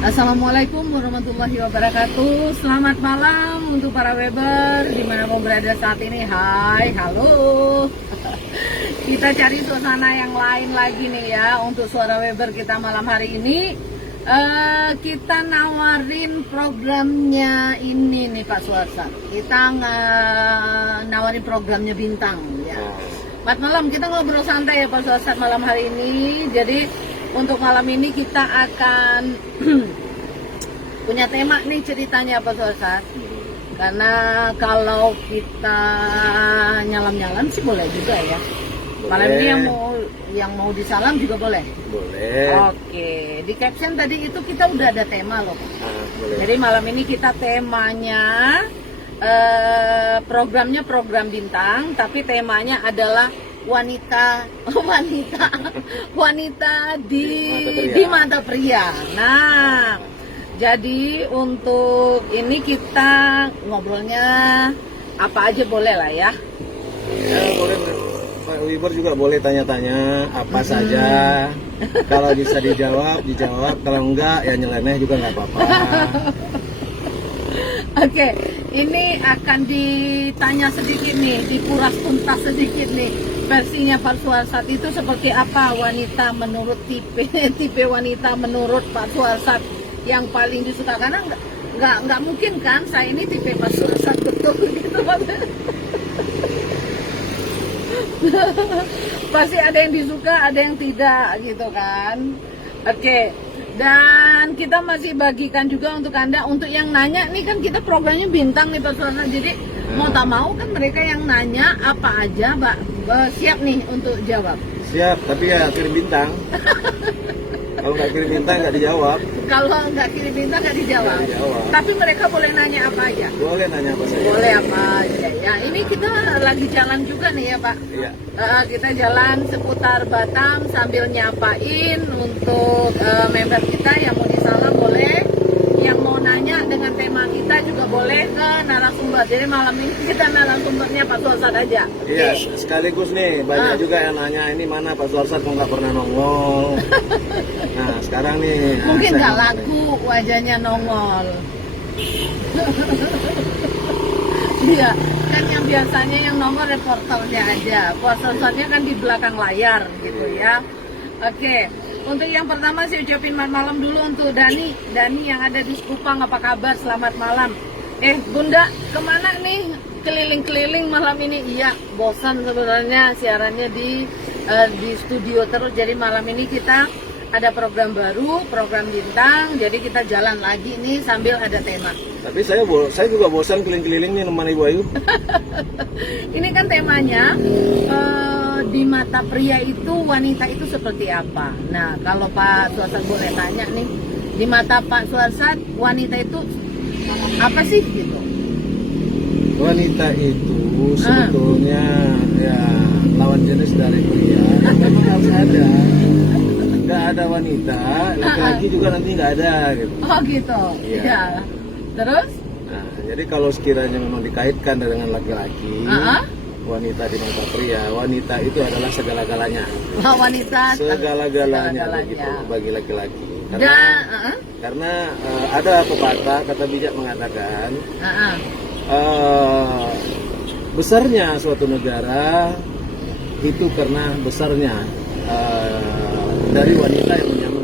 Assalamualaikum warahmatullahi wabarakatuh. Selamat malam untuk para Weber dimanapun berada saat ini. Hai, halo. Kita cari suasana yang lain lagi nih ya untuk suara Weber kita malam hari ini. Kita nawarin programnya ini nih Pak Suarsat. Kita nawarin programnya Bintang ya. Malam kita ngobrol santai ya Pak Suarsat malam hari ini. Jadi untuk malam ini kita akan punya tema nih ceritanya Pak Suarsat. Karena kalau kita nyalam-nyalam sih boleh juga ya. Malam ini yang mau disalam juga boleh. Boleh. Oke, di caption tadi itu kita udah ada tema loh. Boleh. Jadi malam ini kita temanya programnya program Bintang, tapi temanya adalah wanita di mata pria. Nah, jadi untuk ini kita ngobrolnya apa aja boleh lah ya. Boleh Pak Weber juga boleh tanya-tanya apa saja. Kalau bisa dijawab. Kalau enggak ya nyeleneh juga nggak apa-apa. Oke, ini akan ditanya sedikit nih, dikuras tuntas sedikit nih. Versinya Pak Suarsat itu seperti apa wanita menurut tipe wanita menurut Pak Suarsat yang paling disuka? Karena nggak mungkin kan saya ini tipe Pak Suarsat betul gitu Pak. Pasti ada yang disuka, ada yang tidak gitu kan. Oke. Dan kita masih bagikan juga untuk Anda, untuk yang nanya nih kan kita programnya Bintang nih Pak Suarsat. Jadi mau tak mau kan mereka yang nanya apa aja Pak, siap nih untuk jawab. Siap, tapi ya kirim bintang. Kalau nggak kirim bintang nggak dijawab. Kalau nggak kirim bintang nggak dijawab. Tapi mereka boleh nanya apa aja. Boleh nanya apa saja. Boleh apa aja. Ya ini kita lagi jalan juga nih ya Pak. Iya. Kita jalan seputar Batam sambil nyapain untuk member kita yang mau disalam boleh, yang mau nanya dengan tema kita juga boleh ke narasumber. Jadi malam ini kita narasumbernya Pak Suarsat aja. Iya, sekaligus nih banyak juga yang nanya ini mana Pak Suarsat kok nggak pernah nongol. Nah sekarang nih. Mungkin nggak laku wajahnya nongol. Iya, kan yang biasanya yang nongol reporternya aja. Pak Suarsatnya kan di belakang layar gitu ya. Oke. Untuk yang pertama saya ucapin malam dulu untuk Dani yang ada di Kupang, apa kabar? Selamat malam. Bunda, kemana nih keliling-keliling malam ini? Iya, bosan sebenarnya siarannya di studio terus. Jadi malam ini kita ada program baru, program Bintang. Jadi kita jalan lagi nih sambil ada tema. Tapi saya juga bosan keliling-keliling nih teman Ibu Ayu. Ini kan temanya di mata pria itu wanita itu seperti apa? Nah, kalau Pak Suarsat boleh tanya nih, di mata Pak Suarsat wanita itu apa sih gitu? Wanita itu sebetulnya ya lawan jenis dari pria. Memang harus ada. Nggak ada wanita, laki-laki juga nanti nggak ada gitu. Oh gitu. Iya. Terus? Nah, jadi kalau sekiranya memang dikaitkan dengan laki-laki. Wanita di mata pria, wanita itu adalah segala-galanya. Wanita segala-galanya begitu bagi laki-laki. Karena ada pepatah kata bijak mengatakan besarnya suatu negara itu karena besarnya dari wanita yang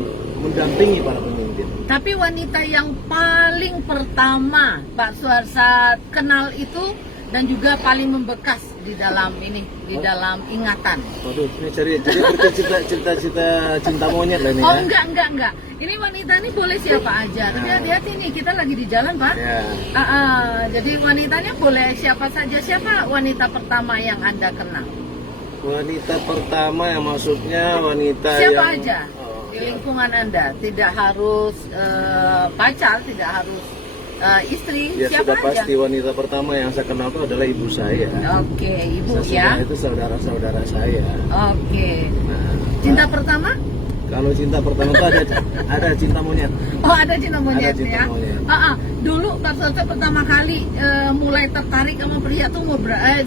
mendampingi para pemimpin. Tapi wanita yang paling pertama Pak Suarsat kenal itu dan juga paling membekas di dalam dalam ingatan. Waduh, ini cerita cinta monyet lah ini. Oh ya? Enggak. Ini wanita ini boleh siapa aja. Tapi hati-hati nih, kita lagi di jalan Pak. Ya. Jadi wanitanya boleh siapa saja. Siapa wanita pertama yang Anda kenal? Wanita pertama yang maksudnya wanita siapa yang aja di lingkungan Anda. Tidak harus pacar, tidak harus istri, ya, siapa sudah aja? Pasti wanita pertama yang saya kenal itu adalah ibu saya. Oke, ibu ya. Itu saudara-saudara saya. Oke. Nah, cinta pertama? Kalau cinta pertama itu ada cinta monyet. Oh, ada cinta monyet ada cinta ya. Monyet. Dulu Pak Suarsat pertama kali mulai tertarik sama pria tuh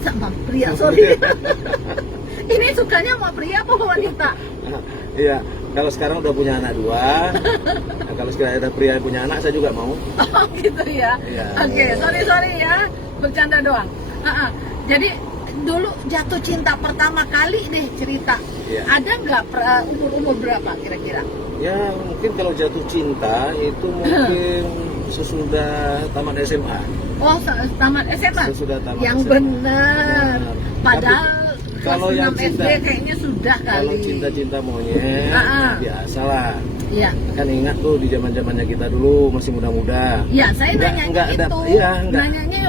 sama pria, sorry. Ini sukanya sama pria apa wanita? Iya, kalau sekarang udah punya anak 2. Nah, kalau sekiranya ada pria yang punya anak, saya juga mau. Oh gitu ya. Iya. Oke, sorry ya, bercanda doang. Jadi dulu jatuh cinta pertama kali deh cerita. Iya. Ada nggak umur berapa kira-kira? Ya mungkin kalau jatuh cinta itu mungkin sesudah tamat SMA. Oh, tamat SMA. Sesudah tamat Yang SMA. benar. Padahal kalau kelas yang 6 cinta, SD kayaknya sudah kali. kalau cinta-cinta monyet, biasalah. Iya. Kan ingat tuh di zaman-zamannya kita dulu masih muda-muda. Iya, saya nanya itu. Enggak. Nanyanya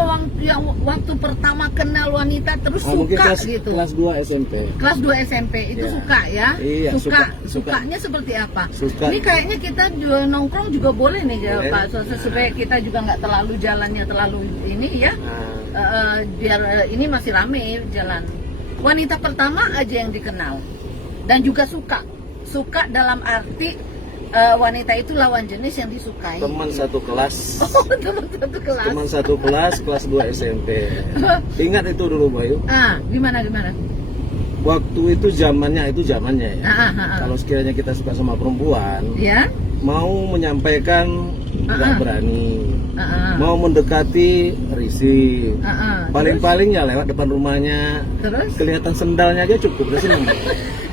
yang waktu pertama kenal wanita terus Mungkin suka kelas, gitu. kelas 2 SMP. Kelas 2 SMP itu Iya. suka ya? Iya, suka. Sukanya seperti apa? Suka. Ini kayaknya kita juga nongkrong juga boleh nih ya, Boleh. Pak. Supaya kita juga nggak terlalu jalannya terlalu ini ya. Nah, Biar ini masih rame jalan. Wanita pertama aja yang dikenal dan juga suka dalam arti wanita itu lawan jenis yang disukai. teman satu kelas. Oh, teman satu kelas. Teman satu kelas 2 SMP. Ingat itu dulu, Bayu. Gimana? Waktu itu zamannya ya. Kalau sekiranya kita suka sama perempuan, Ya? mau menyampaikan nggak berani, mau mendekati risih. Paling-paling ya lewat depan rumahnya, Terus? kelihatan sendalnya aja cukup, udah seneng.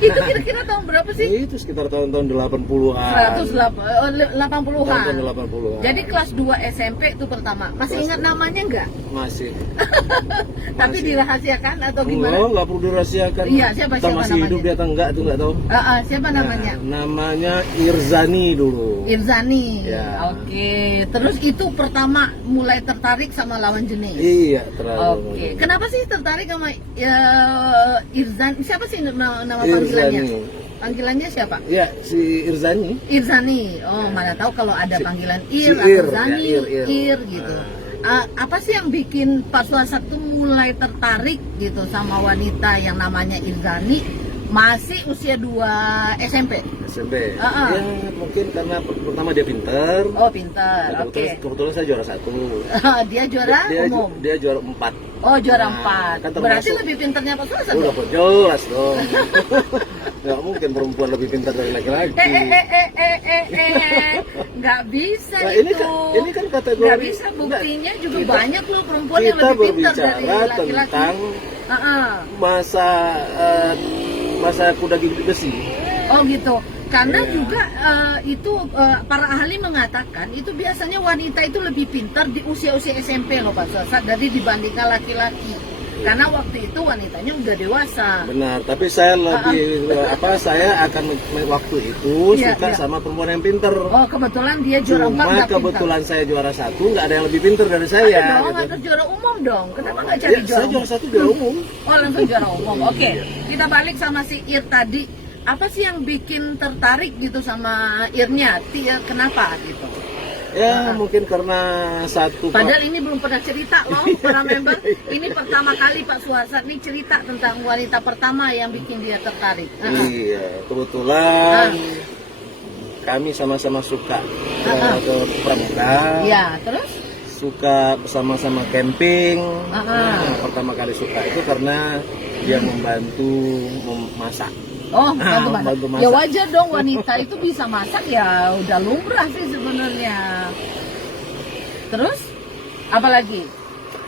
Itu kira-kira tahun berapa sih? Itu sekitar tahun-tahun 80-an. 80-an. Tahun 80-an. Jadi kelas 2 SMP itu pertama. Masih Kelas ingat 2. namanya nggak? Masih. Tapi dirahasiakan atau gimana? Nggak perlu dirahasiakan. Iya, siapa Entah masih namanya? hidup dia atau enggak itu nggak tahu. Siapa namanya? Nah, namanya Irzani dulu. Irzani. Ya. Oke. Terus itu pertama mulai tertarik sama lawan jenis. Iya, terlalu. Oke. Kenapa sih tertarik sama Irzani? Siapa sih nama Irzani. panggilannya? Panggilannya siapa? Ya, si Irzani. Irzani. Oh, mana tahu kalau ada panggilan si Ir Ir, atau Zani, ya, Ir. gitu. Apa sih yang bikin Pak Suasat tuh mulai tertarik gitu sama wanita yang namanya Irzani masih usia 2 SMP? SMP. Ya, mungkin karena pertama dia pinter. Oh, pintar. Nah, Oke. kebetulan saya juara 1. Dia juara umum. Dia juara 4. Oh, juara Nah, 4. kan Berarti termasuk- lebih pintarnya Pak Suasat Udah dong? jelas dong. Nggak mungkin perempuan lebih pintar dari laki-laki. Nggak bisa Nah, itu. ini kan kategori. Nggak bisa, buktinya juga kita- banyak loh perempuan yang Kita lebih pintar dari berbicara laki-laki. tentang masa kuda gigit besi. Oh gitu. Karena Iya. juga itu para ahli mengatakan itu biasanya wanita itu lebih pintar di usia-usia SMP loh Pak Suasat dari dibandingkan laki-laki. Karena waktu itu wanitanya udah dewasa. Benar, tapi saya lebih saya akan waktu itu Iya, suka iya. sama perempuan yang pinter. Oh kebetulan dia juara 4 Cuma nggak pintar. kebetulan saya juara 1, nggak ada yang lebih pinter dari saya. Ada dong, gitu. atau juara umum dong. Kenapa nggak cari Ya, juara saya umum? juara 1 juara umum. Oh langsung juara umum. Oke, kita balik sama si Ir tadi. Apa sih yang bikin tertarik gitu sama Irnya? Kenapa gitu? Ya mungkin karena satu. Padahal ini belum pernah cerita loh para member. Ini pertama kali Pak Suasat nih cerita tentang wanita pertama yang bikin dia tertarik. Iya, kebetulan kami sama-sama suka ke pramuka. Ya, terus? Suka bersama-sama camping. Ah. Pertama kali suka itu karena dia membantu memasak. Oh, bantu bantu masak. masak. Ya wajar dong wanita itu bisa masak ya udah lumrah sih sebenarnya. Terus apa lagi?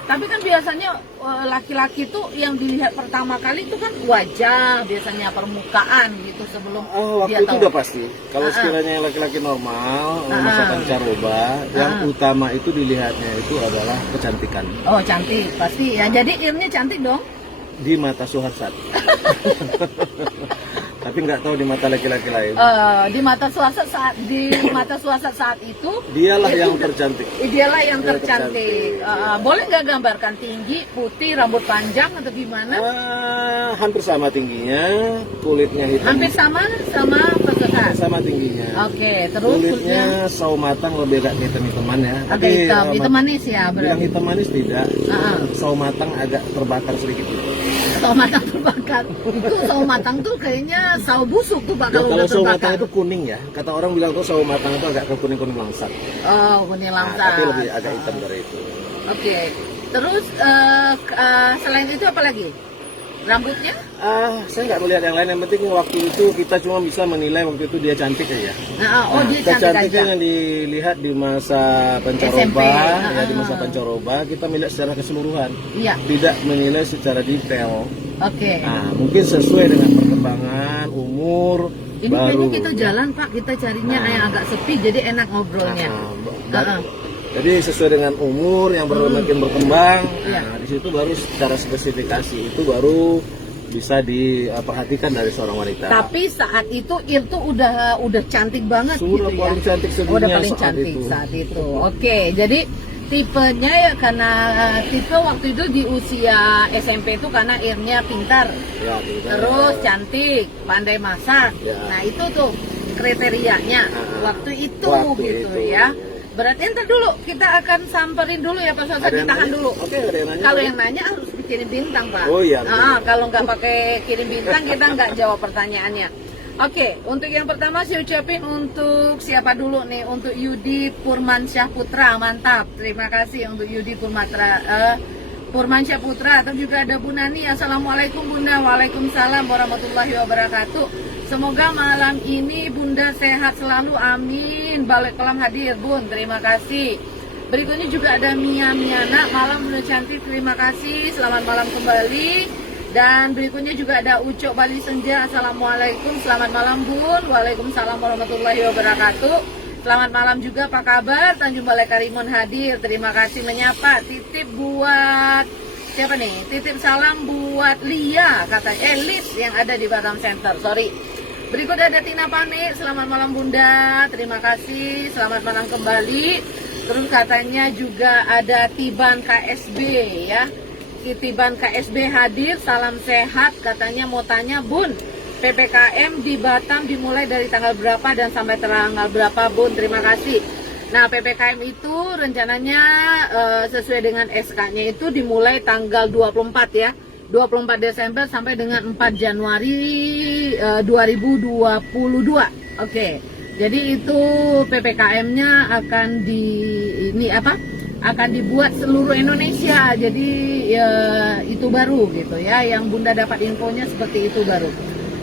Tapi kan biasanya laki-laki tuh yang dilihat pertama kali itu kan wajah, biasanya permukaan gitu sebelum Waktu dia itu tahu. udah pasti. Kalau sekiranya laki-laki normal, misalkan caroba, yang utama itu dilihatnya itu adalah kecantikan. Oh cantik pasti ya. Jadi Irnya cantik dong. Di mata Suharsat. Tapi nggak tahu di mata laki-laki lain. Di mata Suasat saat itu Dialah itu yang tercantik. Dialah yang Dia tercantik. Boleh nggak gambarkan tinggi, putih, rambut panjang atau gimana? Hampir sama tingginya, kulitnya hitam. Hampir sama Pak Suasat. Sama tingginya. Oke, terus Kulitnya sawo matang, lebih agak hitam-hitaman ya. agak hitam manis ya Bilang berarti. hitam manis tidak. Sawo matang agak terbakar sedikit. Sawo matang terbakar. Itu sawo matang tuh kayaknya sawo busuk tuh Pak Ya, kalau kalau udah sawo terbakar. matang itu kuning ya. Kata orang bilang tuh sawo matang itu agak ke kuning-kuning langsat. Oh, kuning langsat. Tapi lebih agak hitam dari itu. Oke. Terus selain itu apa lagi? Rambutnya? Saya nggak melihat yang lain, yang penting waktu itu kita cuma bisa menilai waktu itu dia cantik aja. Dia cantik Kecantikan aja. yang dilihat di masa pancoroba, SMP, ya di masa pancoroba kita melihat secara keseluruhan, Iya. tidak menilai secara detail. Oke. Mungkin sesuai dengan perkembangan umur. Ini baru. kayaknya kita jalan Pak, kita carinya yang agak sepi jadi enak ngobrolnya. Jadi sesuai dengan umur yang makin berkembang, Iya. di situ baru secara spesifikasi itu baru bisa diperhatikan dari seorang wanita. Tapi saat itu udah cantik banget Sudah gitu paling ya. cantik sedunia Udah paling saat cantik itu. saat itu. Oke, jadi tipenya ya karena tipe waktu itu di usia SMP itu karena Irnya pintar, Ya, gitu. terus cantik, pandai masak. Ya. Nah itu tuh kriterianya waktu itu Waktu gitu itu. ya. Berarti ntar dulu kita akan samperin dulu ya Pak Sosa, Ada yang ditahan nanya? dulu. Oke, ada yang nanya. Kalau yang nanya harus dikirim bintang Pak. Oh iya. Kalau nggak pakai kirim bintang kita nggak jawab pertanyaannya. Oke, untuk yang pertama saya ucapin untuk siapa dulu nih? Untuk Yudi Purmansyah Putra, mantap. Terima kasih untuk Yudi Purmansyah Putra. Atau juga ada Bu Nani. Assalamualaikum Bunda. Waalaikumsalam warahmatullahi wabarakatuh. Semoga malam ini Bunda sehat selalu, amin. Balik kolam hadir Bun, terima kasih. Berikutnya juga ada Mia Miana, malam Bunda cantik, terima kasih. Selamat malam kembali. Dan berikutnya juga ada Ucok Bali Senja. Assalamualaikum, selamat malam Bun. Waalaikumsalam warahmatullahi wabarakatuh. Selamat malam juga, apa kabar? Tanjung Balai Karimun hadir, terima kasih menyapa. Titip buat siapa nih? Titip salam buat Lia, katanya Lis yang ada di Batam Center, sorry. Berikut ada Tina Pane, selamat malam Bunda, terima kasih, selamat malam kembali. Terus katanya juga ada Tiban KSB ya. Tiban KSB hadir, salam sehat, katanya mau tanya Bun, PPKM di Batam dimulai dari tanggal berapa dan sampai tanggal berapa Bun, terima kasih. Nah PPKM itu rencananya sesuai dengan SK-nya itu dimulai tanggal 24 ya, 24 Desember sampai dengan 4 Januari 2022. Oke. Jadi itu PPKM-nya akan akan dibuat seluruh Indonesia. Jadi itu baru gitu ya, yang Bunda dapat infonya seperti itu baru.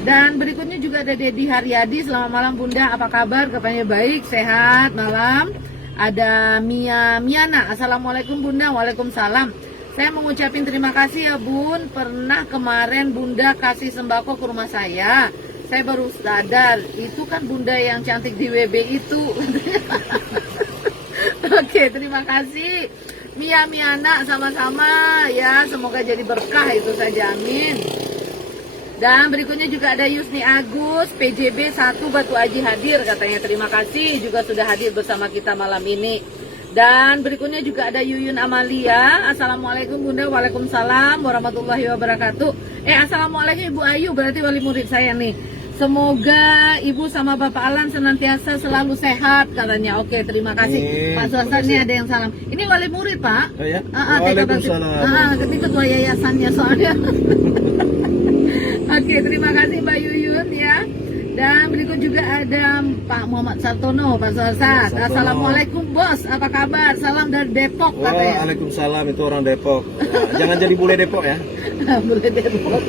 Dan berikutnya juga ada Dedi Haryadi, selamat malam Bunda, apa kabar? Katanya baik, sehat, malam. Ada Mia Miana, assalamualaikum Bunda, waalaikumsalam. Saya mengucapkan terima kasih ya Bun, pernah kemarin Bunda kasih sembako ke rumah saya baru sadar, itu kan Bunda yang cantik di WB itu. Oke, terima kasih Mia Miana, sama-sama ya, semoga jadi berkah itu saja, amin. Dan berikutnya juga ada Yusni Agus, PJB 1 Batu Aji hadir, katanya terima kasih juga sudah hadir bersama kita malam ini. Dan berikutnya juga ada Yuyun Amalia, assalamualaikum Bunda, waalaikumsalam warahmatullahi wabarakatuh. Assalamualaikum Ibu Ayu, berarti wali murid saya nih. Semoga Ibu sama Bapak Alan senantiasa selalu sehat, katanya. Oke, terima kasih. Pak Suasana ini ada yang salam. Ini wali murid Pak. Oh ya? Waalaikumsalam. Ini ketua yayasannya soalnya. Oke, terima kasih Mbak Yuyun ya. Dan berikut juga ada Pak Muhammad Sartono, Pak Suasat. Assalamualaikum Bos, apa kabar? Salam dari Depok katanya. Waalaikumsalam, itu orang Depok. Jangan jadi bule Depok ya. Bule Depok.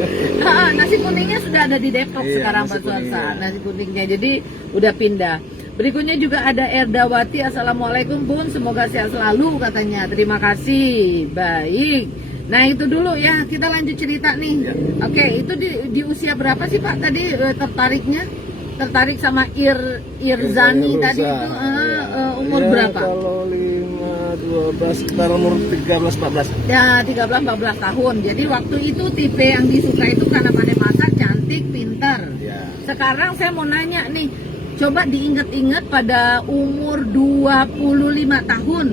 Nasi kuningnya sudah ada di Depok sekarang Pak Suasat. Nasi kuningnya jadi udah pindah. Berikutnya juga ada Erdawati, assalamualaikum Bun, semoga sehat selalu katanya. Terima kasih. Baik. Nah itu dulu ya, kita lanjut cerita nih ya. Oke, itu di usia berapa sih Pak tadi tertariknya? Tertarik sama Irzani tadi itu umur berapa? Kalau 5, 12, sekitar umur 13-14. Ya 13-14 tahun. Jadi waktu itu tipe yang disuka itu karena pandai masak, cantik, pintar ya. Sekarang saya mau nanya nih, coba diingat-ingat pada umur 25 tahun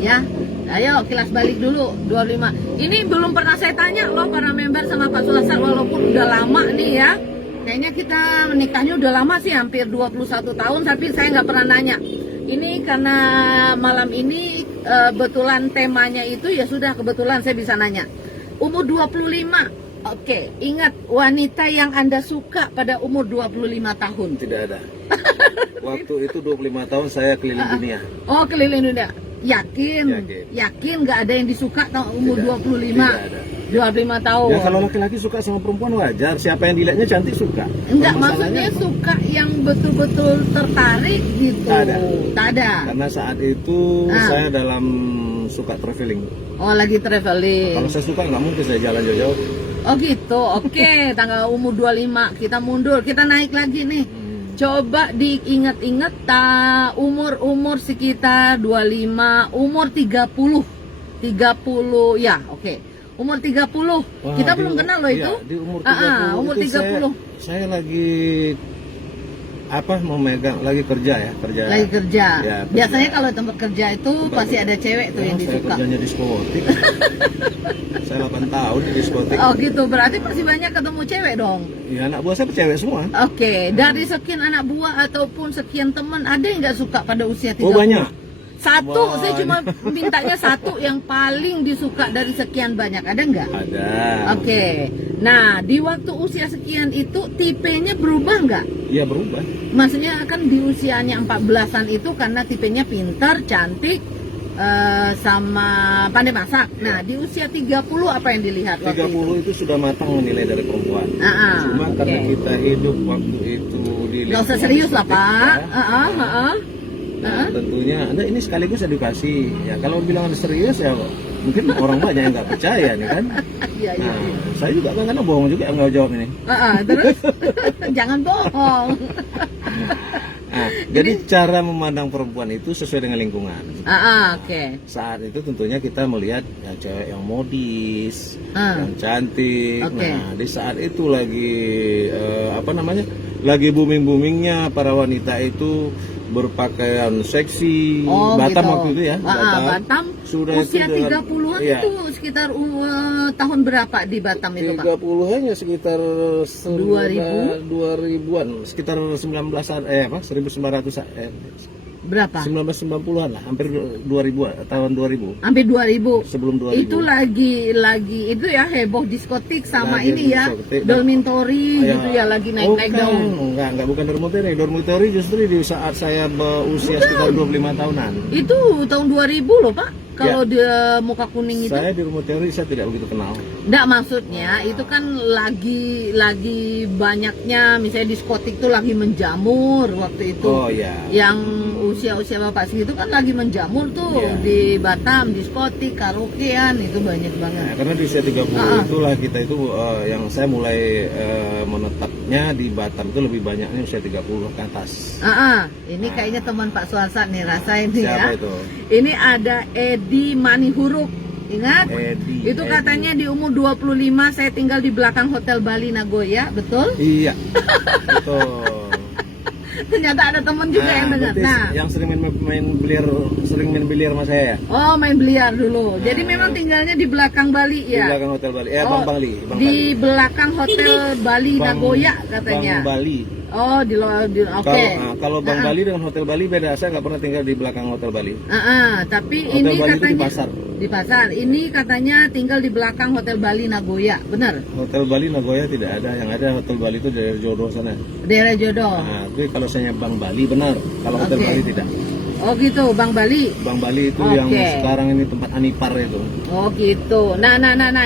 ya. Ayo kilas balik dulu 25. Ini belum pernah saya tanya loh para member sama Pak Sulasar, walaupun udah lama nih ya. Kayaknya kita menikahnya udah lama sih, hampir 21 tahun, tapi saya nggak pernah nanya. Ini karena malam ini betulan temanya itu ya sudah kebetulan saya bisa nanya. Umur 25. Oke, ingat wanita yang Anda suka pada umur 25 tahun. Tidak ada. Waktu itu 25 tahun saya keliling dunia. Oh, keliling dunia. Yakin nggak ada yang disuka tahun umur 25? Tidak ada. 25 tahun. Ya kalau laki-laki suka sama perempuan wajar. Siapa yang dilihatnya cantik suka. Enggak, Masalahnya, maksudnya suka yang betul-betul tertarik gitu. Tak ada. Tak ada. karena saat itu saya dalam suka traveling. Oh, lagi traveling. Kalau saya suka nggak mungkin saya jalan jauh-jauh. Oh gitu, oke. Tanggal umur 25 kita mundur, kita naik lagi nih. Coba diingat-ingat umur sekitar 25, umur 30 ya, oke. Umur 30. Wah, Kita belum kenal loh iya, itu. Di umur 30. Umur itu 30. Saya lagi lagi kerja ya, kerja. Lagi kerja. Ya, kerja. Biasanya kalau tempat kerja itu pasti ada cewek tuh yang Saya disuka. kerjanya di diskotik. Saya 8 tahun di diskotik. Oh gitu, berarti pasti banyak ketemu cewek dong. Ya, anak buah saya cewek semua. Oke, dari sekian anak buah ataupun sekian teman, ada yang nggak suka pada usia 30? Oh, banyak. Satu, Banyak. saya cuma mintanya satu yang paling disuka dari sekian banyak, ada nggak? Ada. Oke, nah di waktu usia sekian itu tipenya berubah nggak? Iya, berubah. Maksudnya kan di usianya 14-an itu karena tipenya pintar, cantik, sama pandai masak. Nah di usia 30 apa yang dilihat waktu itu? 30 itu sudah matang menilai dari perempuan. Cuma oke. karena kita hidup waktu itu di Nggak usah lingkungan serius lah diskotik, Pak. ya. Nah, tentunya ini sekaligus edukasi. Ya kalau bilang serius ya mungkin orang banyak yang nggak percaya nih kan. Iya, iya. Nah, saya juga kadang-kadang bohong juga nggak jawab ini. Terus jangan bohong. Nah, jadi cara memandang perempuan itu sesuai dengan lingkungan. Oke. Saat itu tentunya kita melihat ya, cewek yang modis, yang cantik. Oke. Nah, di saat itu lagi lagi booming-boomingnya para wanita itu berpakaian seksi. Batam gitu. waktu itu ya. Batam Sudah usia itu dengan- 30-an iya. itu sekitar tahun berapa di Batam itu Pak? 30-nya sekitar 2000? 2000-an, sekitar 1900 Berapa? 1990-an lah, hampir 2000-an, tahun 2000. Hampir 2000. Sebelum 2000. Itu lagi itu ya heboh diskotik sama Lagi ini ya, diskotik. dormitory gitu ya, lagi naik-naik daun. Enggak bukan dormitory. Dormitory justru di saat saya berusia sekitar 25 tahunan. Itu tahun 2000 loh Pak. Kalau dia muka kuning itu. Saya di dormitory saya tidak begitu kenal. Enggak, maksudnya itu kan lagi banyaknya misalnya diskotik tuh lagi menjamur waktu itu. Oh iya. Yang usia-usia Bapak segitu kan lagi menjamur tuh di Batam, diskotik, karaokean itu banyak banget. Nah, karena di usia 30 itulah kita itu yang saya mulai menetapnya di Batam itu lebih banyaknya usia 30 ke atas. Ini kayaknya teman Pak Suarsa nih, rasain nih ya. Siapa itu? Ini ada Edi Manihuruk. Ingat? Itu katanya di umur 25 saya tinggal di belakang Hotel Bali Nagoya, betul? Iya. Betul. Ternyata ada teman juga yang dengar. berarti Nah, yang sering main biliar sama saya ya? oh main biliar dulu. Jadi memang tinggalnya di belakang Bali Di ya? belakang Hotel Bali. Bang Bali. Di belakang Hotel Bali Nagoya katanya. Bang Bali. Oh, oke. Kalau Bang Bali dengan Hotel Bali beda. Saya nggak pernah tinggal di belakang Hotel Bali. Tapi Hotel ini Bali itu katanya di pasar. Di pasar. Ini katanya tinggal di belakang Hotel Bali Nagoya, benar? Hotel Bali Nagoya tidak ada. Yang ada Hotel Bali itu dari Jodoh sana. Daerah Jodoh. Nah, tapi kalau saya Bang Bali benar. Kalau Hotel Bali tidak. Oh gitu, Bang Bali. Bang Bali itu yang sekarang ini tempat Anipar itu. Oh gitu. Nah,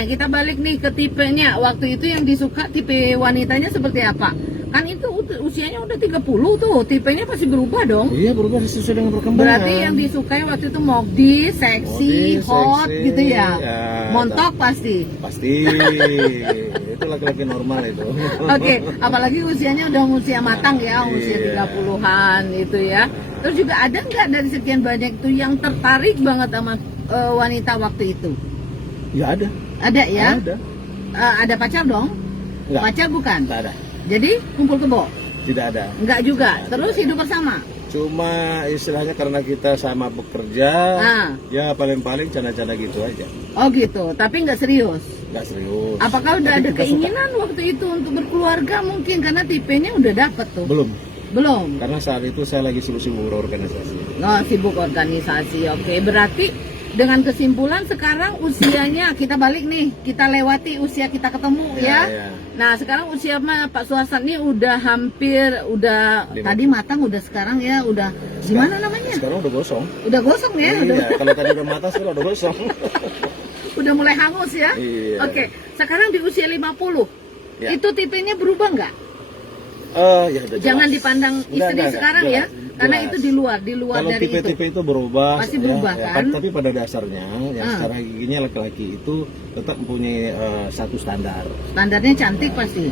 kita balik nih ke tipenya. Waktu itu yang disuka tipe wanitanya seperti apa? Kan itu usianya udah 30 tuh, tipenya pasti berubah dong. Iya, berubah sesuai dengan perkembangan. Berarti yang disukai waktu itu modis, seksi, hot seksi, gitu ya. Ya, Montok pasti. Pasti. Itu laki-laki normal itu. Oke, apalagi usianya udah usia matang ya, usia 30-an itu ya. Terus juga ada nggak dari sekian banyak itu yang tertarik banget sama wanita waktu itu? Ya ada. Ada ya? Ada. Ada pacar dong? Enggak. Pacar bukan? Tidak ada. Jadi kumpul kebo? Tidak ada. Enggak juga. Terus hidup bersama? Cuma istilahnya karena kita sama bekerja, ya paling-paling canda-canda gitu aja. Oh gitu, tapi nggak serius? Nggak serius. Apakah udah Tapi ada kita keinginan waktu itu untuk berkeluarga mungkin? Karena tipenya udah dapet tuh. Belum. Belum? Karena saat itu saya lagi sibuk-sibuk berorganisasi. Oh, sibuk organisasi. Oke, berarti dengan kesimpulan sekarang usianya kita balik nih, kita lewati usia kita ketemu ya. Nah sekarang usia Pak Suarsa ini udah tadi matang, udah sekarang ya udah gimana namanya? Sekarang udah gosong. Udah gosong ya? Iya, kalau tadi udah matang sekarang udah gosong. Udah mulai hangus ya? Iya. Oke, sekarang di usia 50, Ya. itu tipenya berubah nggak? Ya udah Jangan jelas. dipandang istri Enggak, sekarang ya, jelas, karena jelas. itu di luar Kalau dari itu. tipe-tipe itu berubah, Pasti berubah, kan? Tapi pada dasarnya yang Ah. secara giginya laki-laki itu tetap mempunyai satu standar. Standarnya cantik pasti.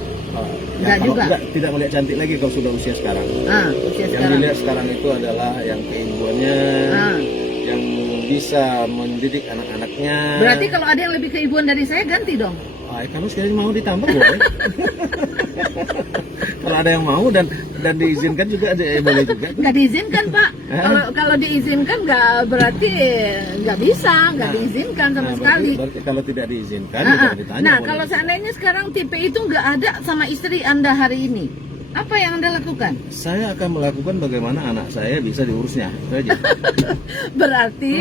Enggak Kalau juga. tidak melihat cantik lagi kalau sudah usia sekarang. Usia Yang sekarang. dilihat sekarang itu adalah yang keibuannya, Ah. yang bisa mendidik anak-anaknya. Berarti kalau ada yang lebih keibuan dari saya ganti dong. Kalau sekiranya mau ditambah boleh. Kalau ada yang mau dan diizinkan juga ada boleh juga. Nggak diizinkan Pak. Kalau diizinkan nggak berarti nggak bisa, nggak Nah, diizinkan sama Nah, sekali. berarti kalau tidak diizinkan, Ah, ya ah. ditanya. Nah boleh kalau bisa. seandainya sekarang tipe itu nggak ada sama istri Anda hari ini, apa yang Anda lakukan? Saya akan melakukan bagaimana anak saya bisa diurusnya, itu aja. Berarti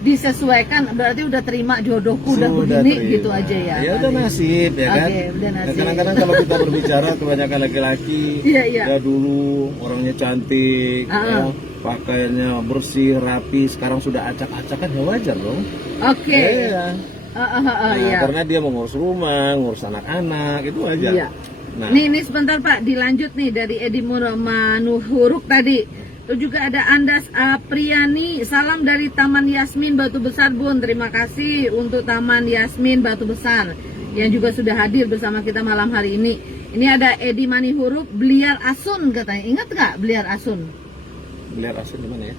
disesuaikan, berarti udah terima jodohku udah begini terima. gitu aja ya. Ya udah nasib ya kan. Oke, udah nasib. Kadang-kadang kalau kita berbicara kebanyakan laki-laki, Iya, iya. ya dulu orangnya cantik, ya, pakaiannya bersih, rapi, sekarang sudah acak-acakan ya wajar dong. Oke. Iya. Nah, Iya. karena dia mengurus rumah, ngurus anak-anak, itu aja. Iya. Nah, Nih sebentar Pak, dilanjut nih dari Edi Manuhuruk tadi. Terus juga ada Andas Apriani, salam dari Taman Yasmin Batu Besar Bun. Terima kasih untuk Taman Yasmin Batu Besar yang juga sudah hadir bersama kita malam hari ini. Ini ada Edi Manihuruk, Bliar Asun katanya. Ingat nggak Bliar Asun? Bliar Asun di mana ya?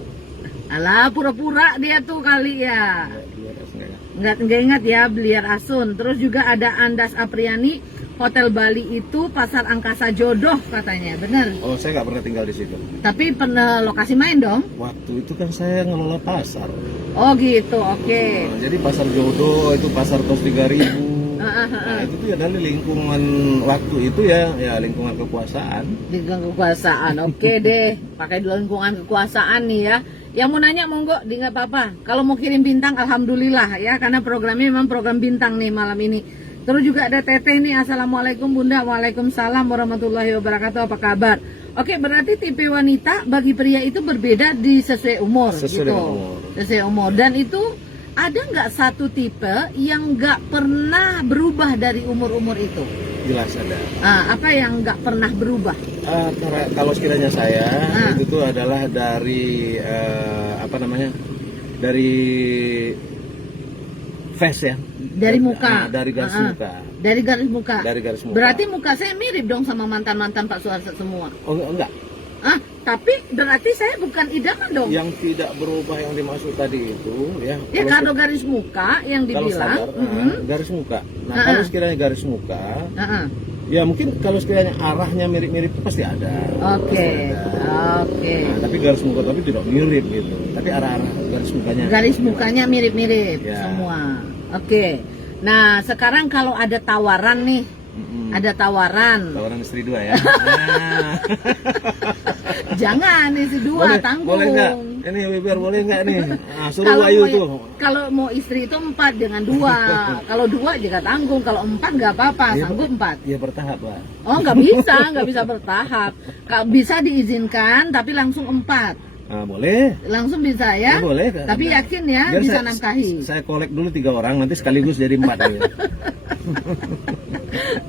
Alah, pura-pura dia tuh kali ya. Bliar Asun ya. Nggak ingat ya Bliar Asun. Terus juga ada Andas Apriani, Hotel Bali itu Pasar Angkasa Jodoh katanya, bener? Oh, saya nggak pernah tinggal di situ. Tapi pernah lokasi main dong? Waktu itu kan saya ngelola pasar. Oh gitu, oke. Nah, jadi pasar jodoh itu pasar tos 3000. Nah, itu tuh ya dari lingkungan waktu itu ya lingkungan kekuasaan. Lingkungan kekuasaan, oke deh. Pakai lingkungan kekuasaan nih ya. Yang mau nanya monggo, di nggak apa-apa. Kalau mau kirim bintang, alhamdulillah ya, karena programnya memang program bintang nih malam ini. Terus juga ada Teteh nih, assalamualaikum Bunda, waalaikumsalam warahmatullahi wabarakatuh. Apa kabar? Oke, berarti tipe wanita bagi pria itu berbeda di sesuai umur, Sesuai gitu. dengan umur. Sesuai umur. Dan itu ada nggak satu tipe yang nggak pernah berubah dari umur-umur itu? Jelas ada. Apa yang nggak pernah berubah? Kalau sekiranya saya Ah. itu tuh adalah dari dari face ya. Dari muka. Dari garis muka. Dari garis muka. Dari garis muka. Berarti muka saya mirip dong sama mantan-mantan Pak Suharto semua. Oh enggak. Tapi berarti saya bukan idaman dong. Yang tidak berubah yang dimaksud tadi itu ya. Ya kalau garis muka yang kalau dibilang. standar, garis muka. Nah, kalau sekiranya garis muka, ya mungkin kalau sekiranya arahnya mirip-mirip itu pasti ada. Oke. Nah, tapi garis muka tapi tidak mirip gitu. Tapi arah-arah garis mukanya. Garis mukanya mirip-mirip Ya. semua. Oke. Nah, sekarang kalau ada tawaran nih, ada tawaran. Tawaran istri dua ya. Nah. Jangan isi dua, tanggung. Boleh nggak? Ini Weber boleh nggak nih? Nah, suruh Kalau Ayu mau, tuh. kalau mau istri itu 4 dengan 2. Kalau 2 juga tanggung, kalau 4 nggak apa-apa, sanggup 4. Ya bertahap lah. Oh nggak bisa bertahap. Bisa diizinkan tapi langsung 4. Nah, boleh. Langsung bisa ya? Boleh. Tapi Nah, yakin ya biar bisa saya- nafkahi. Saya kolek dulu 3 orang, nanti sekaligus jadi 4 ya.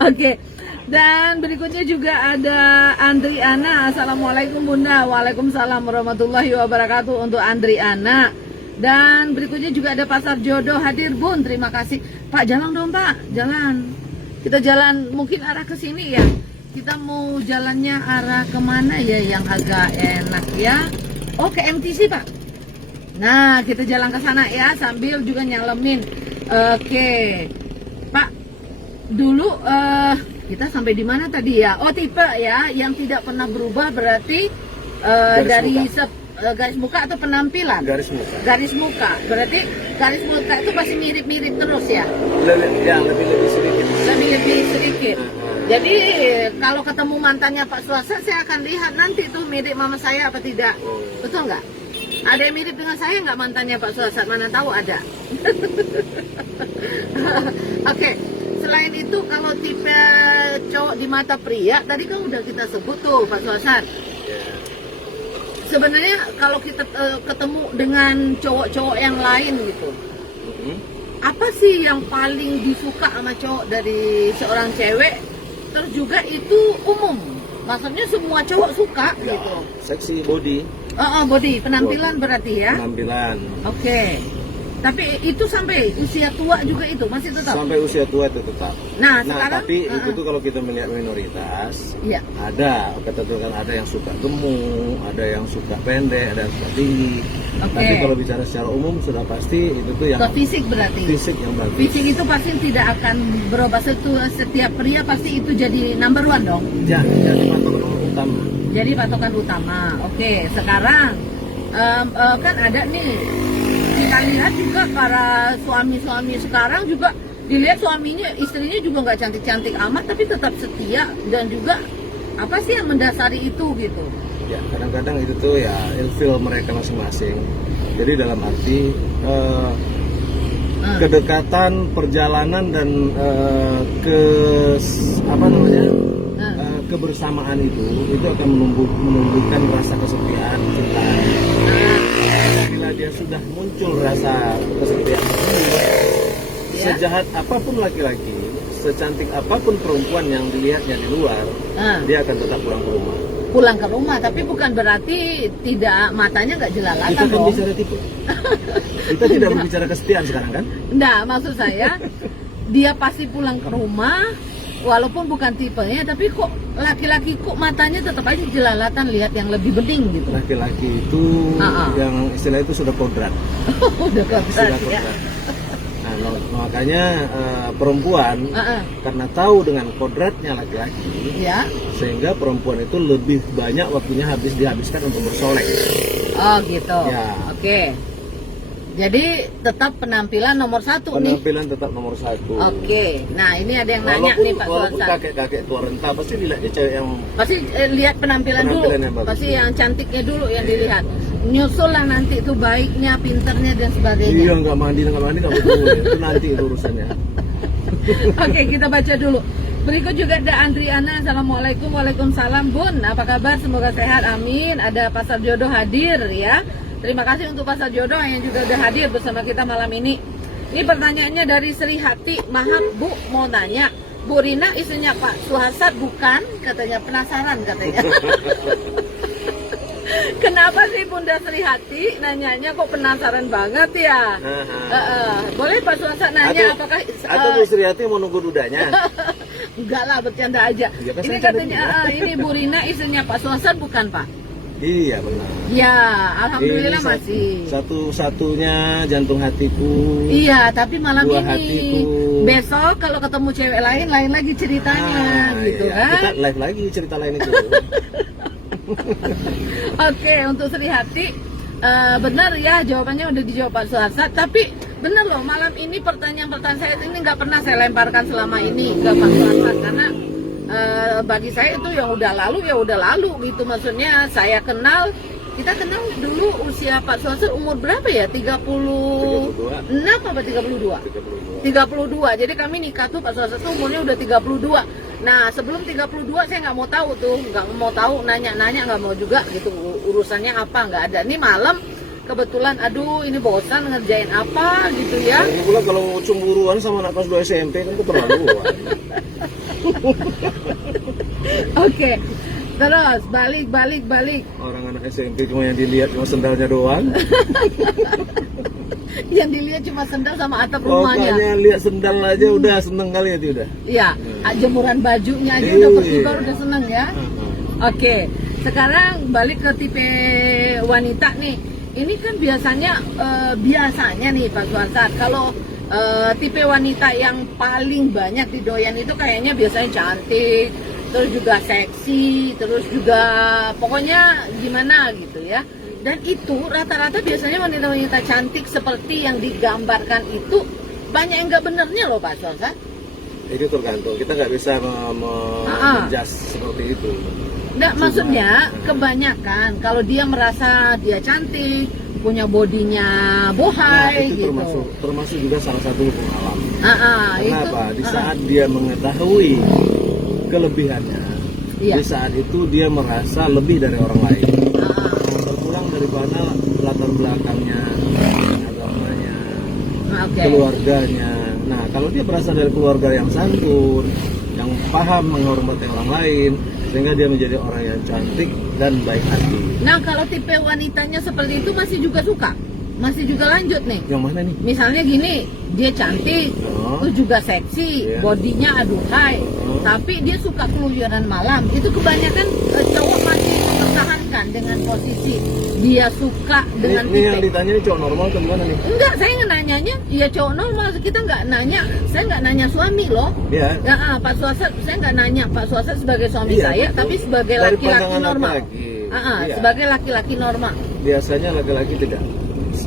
Oke. Dan berikutnya juga ada Andriana. Assalamualaikum Bunda. Waalaikumsalam warahmatullahi wabarakatuh untuk Andriana. Dan berikutnya juga ada Pasar Jodoh hadir Bun. Terima kasih. Pak jalan dong Pak. Jalan. Kita jalan mungkin arah ke sini ya. Kita mau jalannya arah kemana ya yang agak enak ya. Oh ke MTC Pak. Nah kita jalan ke sana ya sambil juga nyalemin. Oke. Pak dulu kita sampai di mana tadi ya? Oh tipe ya yang tidak pernah berubah berarti dari garis muka atau penampilan? Garis muka. Garis muka. Berarti garis muka itu masih mirip-mirip terus ya? Lebih sedikit. Lebih sedikit. Jadi kalau ketemu mantannya Pak Suharto saya akan lihat nanti tuh mirip mama saya apa tidak. Betul nggak? Ada yang mirip dengan saya nggak mantannya Pak Suharto? Mana tahu ada. Oke. Selain itu kalau tipe cowok di mata pria tadi kan udah kita sebut tuh Pak Suharto. Sebenarnya kalau kita ketemu dengan cowok-cowok yang lain gitu, apa sih yang paling disuka sama cowok dari seorang cewek? Terus juga itu umum, maksudnya semua cowok suka Ya, gitu. seksi body, Body, penampilan berarti ya. penampilan. Oke. Tapi itu sampai usia tua juga itu masih tetap. Sampai usia tua itu tetap. Nah, sekarang tapi itu tuh kalau kita melihat minoritas, iya. ada ketentuan, ada yang suka gemuk, ada yang suka pendek, ada yang suka tinggi. Oke. Tapi kalau bicara secara umum sudah pasti itu tuh yang Ke fisik berarti. fisik yang bagus. Fisik itu pasti tidak akan berubah, setiap pria pasti itu jadi number one dong. Jadi patokan utama. Jadi patokan utama. Oke, sekarang kan ada nih, kita lihat juga para suami-suami sekarang juga dilihat suaminya, istrinya juga nggak cantik-cantik amat, tapi tetap setia, dan juga apa sih yang mendasari itu gitu? Ya, kadang-kadang itu tuh ya ilfil mereka masing-masing. Jadi dalam arti kedekatan, perjalanan dan kebersamaan itu akan menumbuhkan rasa kesetiaan, cintaan. Bila dia sudah muncul rasa kesetiaan tersebut, sejahat apapun laki-laki, secantik apapun perempuan yang dilihatnya di luar, dia akan tetap pulang ke rumah. Pulang ke rumah, tapi bukan berarti tidak, matanya nggak jelalatan Kita kan dong. bicara tipe. Kita tidak berbicara kesetiaan sekarang kan? Enggak, maksud saya dia pasti pulang ke rumah walaupun bukan tipenya, tapi kok laki-laki kok matanya tetap aja jelalatan lihat yang lebih bening gitu. Laki-laki itu yang istilah itu sudah kodrat. Udah Sudah kodrat ya. kodrat. Nah, makanya perempuan karena tahu dengan kodratnya laki-laki, Ya. sehingga perempuan itu lebih banyak waktunya dihabiskan untuk bersolek. Oh gitu. Ya. Oke. Jadi tetap penampilan nomor satu nih. Penampilan tetap nomor satu. Oke. Nah ini ada yang nanya nih Pak Walaupun Suarsa. kakek-kakek tua renta pasti dilihatnya cewek yang Pasti lihat penampilan dulu. Penampilan yang bagus. Pasti yang cantiknya dulu yang dilihat. Nyusul lah nanti itu baiknya, pinternya dan iya sebagainya. nggak mandi nggak betul. Itu nanti itu urusannya. Oke, kita baca dulu. Berikut juga ada Andriana. Assalamualaikum. Waalaikumsalam Bun, apa kabar? Semoga sehat, amin. Ada Pasar Jodoh hadir ya. Terima kasih untuk Pasar Jodoh yang juga udah hadir bersama kita malam ini. Ini pertanyaannya dari Sri Hati. Maaf Bu, mau nanya, Bu Rina istrinya Pak Suharsat bukan? Katanya penasaran katanya. Kenapa sih Bunda Sri Hati nanyanya kok penasaran banget ya? Boleh Pak Suharsat nanya apakah atau Bu Sriati mau nunggu dudanya? enggak lah, bercanda aja. Ya, kan Ini saya katanya ini Bu Rina istrinya Pak Suharsat bukan Pak? Iya benar. Ya, alhamdulillah Ini masih. Satu-satunya jantung hatiku. Iya, tapi malam Buah ini hatiku. besok kalau ketemu cewek lain lagi ceritanya gitu iya. kan. Kita live lagi cerita lain itu. Oke, untuk Sri Hati benar ya, jawabannya udah dijawab Pak Suharsat. Tapi benar loh, malam ini pertanyaan-pertanyaan saya ini nggak pernah saya lemparkan selama ini ke Pak Suharsat, karena bagi saya itu yang udah lalu gitu. Maksudnya saya kita kenal dulu usia Pak Suharsat umur berapa ya? 36 apa 32? 32. Jadi kami nikah tuh Pak Suharsat tuh umurnya udah 32. Nah sebelum 32 saya nggak mau tahu tuh, nggak mau tahu, nanya nggak mau juga gitu, urusannya apa nggak ada. Ini malam kebetulan, aduh ini bosan ngerjain apa gitu ya. Ini pula kalau mau cemburuan sama anak kelas 2 SMP kan keterlaluan. Oke, terus balik. Orang anak SMP cuma yang dilihat cuma sendalnya doang. Yang dilihat cuma sendal sama atap rumahnya. Pokoknya lihat sendal aja udah seneng kali ya dia udah. Iya, jemuran bajunya aja udah berkibar, udah seneng ya. Oke, sekarang balik ke tipe wanita nih. Ini kan biasanya nih Pak Suharsat, kalau tipe wanita yang paling banyak didoyan itu kayaknya biasanya cantik, terus juga seksi, terus juga pokoknya gimana gitu ya. Dan itu rata-rata biasanya wanita-wanita cantik seperti yang digambarkan itu banyak yang nggak benernya loh Pak Suharsat. Itu tergantung, kita nggak bisa menjudge seperti itu. Nggak, maksudnya kebanyakan kalau dia merasa dia cantik, punya bodinya bohai itu gitu. termasuk juga salah satu hukum alam. Kenapa? Itu, di saat dia mengetahui kelebihannya, iya. di saat itu dia merasa lebih dari orang lain. Berpulang dari mana latar belakangnya, agamanya, Oke. keluarganya. Nah, kalau dia berasal dari keluarga yang santun, yang paham menghormati orang lain, sehingga dia menjadi orang yang cantik dan baik hati. Nah, kalau tipe wanitanya seperti itu masih juga suka? Masih juga lanjut nih? Yang mana nih? Misalnya gini, dia cantik, Oh. terus juga seksi, Iya. bodinya aduhai, Oh. tapi dia suka keluyuran malam. Itu kebanyakan cowok masih mempertahankan dengan posisi dia suka dengan Ini yang tipe. ditanya ini cowok normal atau gimana nih? Enggak, saya nggak nanyanya, ya cowok normal. Kita nggak nanya, saya nggak nanya suami loh. Iya. Ya, Pak Suasat, saya nggak nanya Pak Suasat sebagai suami Iya, saya, betul. tapi sebagai Dari laki-laki pandangan normal. laki-laki. Iya. Sebagai laki-laki normal. Biasanya laki-laki tidak.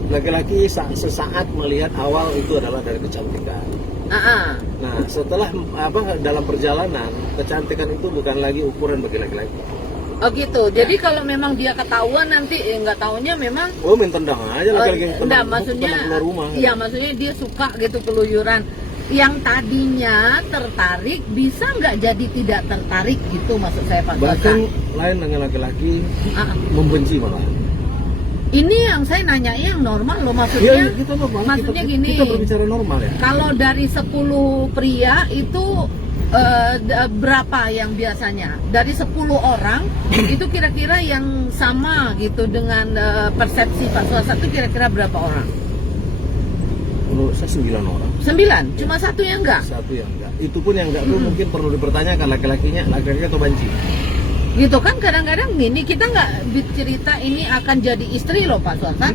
Laki-laki sesaat melihat awal itu adalah dari kecantikan. Nah, setelah dalam perjalanan, kecantikan itu bukan lagi ukuran bagi laki-laki. Oh gitu. Jadi kalau memang dia ketahuan nanti nggak taunya memang Oh, main tendang aja laki-laki. enggak, tendang maksudnya keluar rumah. iya, maksudnya dia suka gitu keluyuran. Yang tadinya tertarik bisa nggak jadi tidak tertarik gitu maksud saya Pak Bahkan Suasat. lain dengan laki-laki Ah, membenci malah. Ini yang saya nanya yang normal loh, Iya, maksudnya. kita normal. Maksudnya kita, gini. Kita berbicara normal ya. Kalau dari 10 pria itu berapa yang biasanya? Dari 10 orang itu kira-kira yang sama gitu dengan persepsi Pak Suasat itu kira-kira berapa orang? Menurut saya 9 orang. 9, cuma satu yang enggak. Satu yang enggak. Itu pun yang enggak tuh mungkin perlu dipertanyakan laki-lakinya atau banci. Gitu kan kadang-kadang gini, kita nggak cerita ini akan jadi istri loh Pak Suasat.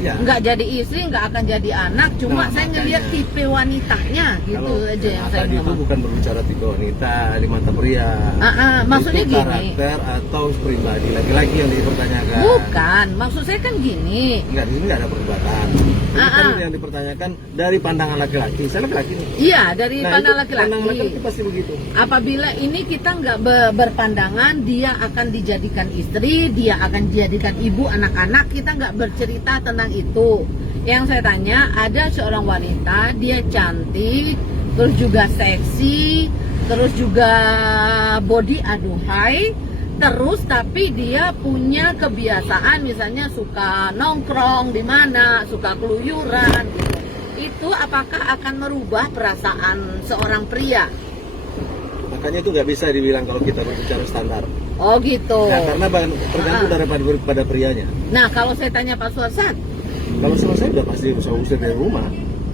Iya. Nggak jadi istri, nggak akan jadi anak, cuma Nah, saya ngelihat makanya. tipe wanitanya gitu Kalau aja yang saya tadi itu ngomong. bukan berbicara tipe wanita di mata pria. Maksudnya itu gini. karakter atau pribadi laki-laki yang dipertanyakan. Bukan, maksud saya kan gini. Enggak, di sini enggak ada perdebatan. Ini kan yang dipertanyakan dari pandangan laki-laki. Saya laki-laki nih. Iya, dari Nah, pandang itu pandangan laki-laki. laki-laki pasti begitu. Apabila ini kita nggak berpandangan, dia akan dijadikan istri, dia akan dijadikan ibu anak-anak, kita nggak bercerita tentang itu. Yang saya tanya, ada seorang wanita, dia cantik, terus juga seksi, terus juga body aduhai, terus tapi dia punya kebiasaan misalnya suka nongkrong di mana, suka keluyuran gitu. Itu apakah akan merubah perasaan seorang pria? Makanya itu nggak bisa dibilang kalau kita berbicara standar. Oh gitu. Nah, karena tergantung daripada prianya. Nah kalau saya tanya Pak Suasat, Kalau sama saya udah pasti bisa usir dari rumah.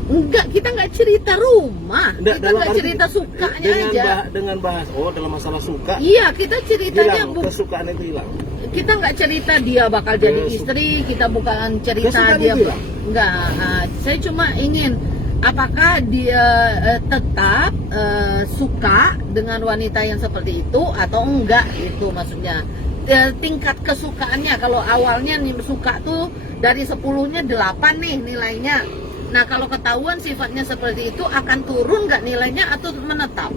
enggak, kita nggak cerita rumah, Nggak, kita dalam nggak arti- cerita sukanya aja. Dengan bahas dalam masalah suka, Iya, kita ceritanya hilang, kesukaan itu hilang. kita nggak cerita dia bakal jadi istri, kita bukan cerita Kesukaan dia itu hilang. enggak. Saya cuma ingin apakah dia tetap suka dengan wanita yang seperti itu atau enggak, itu maksudnya. Tingkat kesukaannya, kalau awalnya nih suka tuh dari 10-nya 8 nih nilainya. Nah kalau ketahuan sifatnya seperti itu, akan turun nggak nilainya atau menetap?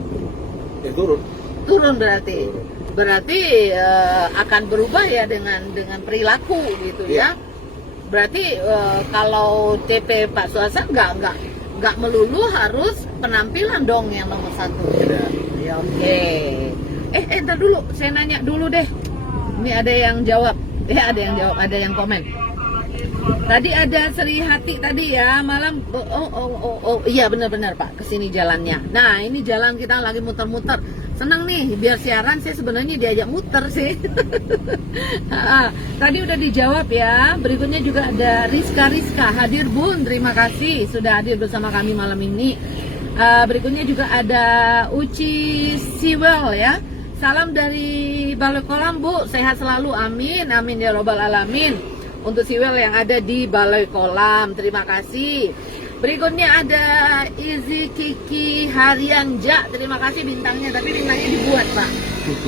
Ya turun. Turun berarti akan berubah ya dengan perilaku gitu ya. Berarti kalau TP Pak Suasa nggak melulu harus penampilan dong yang nomor 1. Tidak. Ya, oke. Entar dulu, saya nanya dulu deh. Ini ada yang jawab. Ada yang jawab, ada yang komen. Tadi ada Sri Hati tadi ya, malam. Iya benar-benar Pak, kesini jalannya. Nah ini jalan kita lagi muter-muter. Senang nih, biar siaran saya sebenarnya diajak muter sih. Tadi udah dijawab ya. Berikutnya juga ada Rizka hadir Bun, terima kasih sudah hadir bersama kami malam ini. Berikutnya juga ada Uci Siwel ya. Salam dari Balai Kolam Bu, sehat selalu, amin, amin ya robbal alamin. Untuk Siwel yang ada di Balai Kolam, terima kasih. Berikutnya ada Izi Kiki Harianja, terima kasih bintangnya, tapi bintangnya dibuat Pak,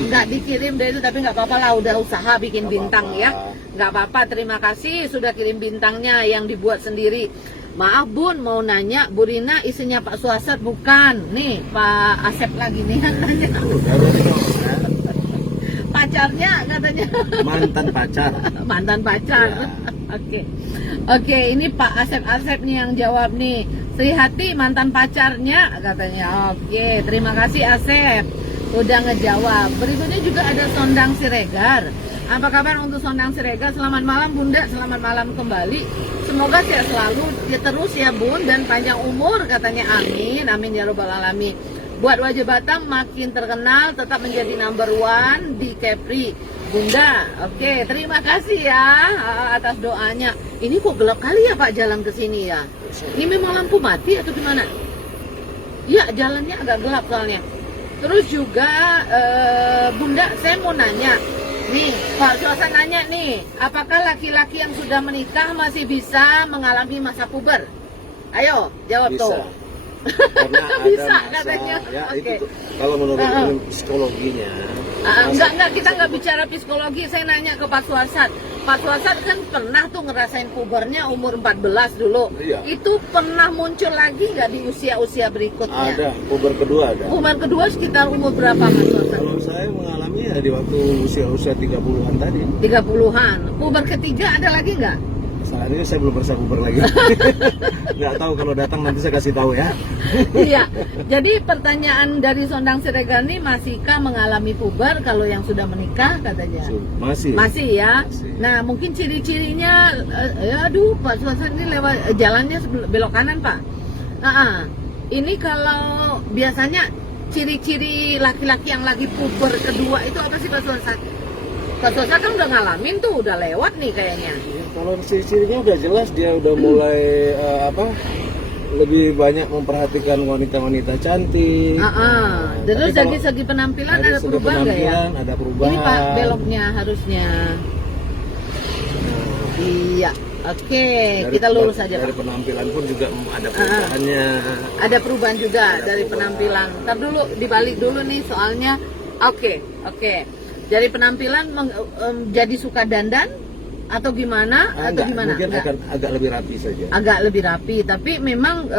nggak dikirim dari itu, tapi nggak apa-apa lah, udah usaha bikin bintang ya, nggak apa-apa. Terima kasih sudah kirim bintangnya yang dibuat sendiri. Maaf Bun, mau nanya, Bu Rina isinya Pak Suasat bukan? Nih Pak Asep lagi nih yang nanya. Pacarnya katanya. Mantan pacar. Mantan pacar. Ya. Oke, ini Pak Asep nih yang jawab nih. Sri Hati mantan pacarnya katanya. Oke, terima kasih Asep udah ngejawab. Berikutnya juga ada Sondang Siregar. Apa kabar untuk Sondang Siregar? Selamat malam Bunda, selamat malam kembali. Semoga sehat selalu, ya terus ya Bun, dan panjang umur katanya, amin, amin ya robbal alamin. Buat wajah Batam makin terkenal, tetap menjadi number one di Kepri Bunda. Oke, terima kasih ya atas doanya. Ini kok gelap kali ya Pak jalan ke sini ya? Ini memang lampu mati atau gimana? Ya, jalannya agak gelap soalnya. Terus juga Bunda, saya mau nanya nih, Pak Suasana nanya nih, apakah laki-laki yang sudah menikah masih bisa mengalami masa puber? Ayo jawab Bisa. tuh. Karena ada Bisa masa, katanya. ya Oke. itu tuh, kalau menurut ilmu psikologinya. Enggak, kita nggak bicara psikologi, saya nanya ke Pak Suasat. Pak Suasat kan pernah tuh ngerasain pubernya umur 14 dulu. Iya. Itu pernah muncul lagi nggak di usia-usia berikutnya? Ada, puber kedua ada. Puber kedua sekitar umur berapa Pak Suasat? Kalau saya mengalami ya di waktu usia 30-an tadi. 30-an. Puber ketiga ada lagi nggak? Saat ini saya belum merasa puber lagi. Nggak tahu, kalau datang nanti saya kasih tahu ya. Iya. Jadi pertanyaan dari Sondang Siregar ini, masihkah mengalami puber kalau yang sudah menikah katanya? Masih. Masih ya. Masih. Nah, mungkin ciri-cirinya aduh Pak Suasana ini lewat jalannya belok kanan, Pak. Ini kalau biasanya ciri-ciri laki-laki yang lagi puber kedua itu apa sih Pak Suasana? Pak Suasana kan udah ngalamin tuh, udah lewat nih kayaknya. Kalau ciri-cirinya udah jelas, dia udah mulai lebih banyak memperhatikan wanita-wanita cantik. Terus Tapi dari kalau segi penampilan dari ada segi perubahan nggak ya? penampilan ada perubahan. Ini Pak beloknya harusnya. Iya. Oke, kita lurus aja Dari Pak. penampilan pun juga ada perubahannya. Ada perubahan juga Ada dari perubahan. penampilan. Ntar dulu dibalik dulu nih soalnya. Oke. Dari penampilan jadi suka dandan atau gimana? Atau gimana? Mungkin Enggak. akan agak lebih rapi saja. Agak lebih rapi, tapi memang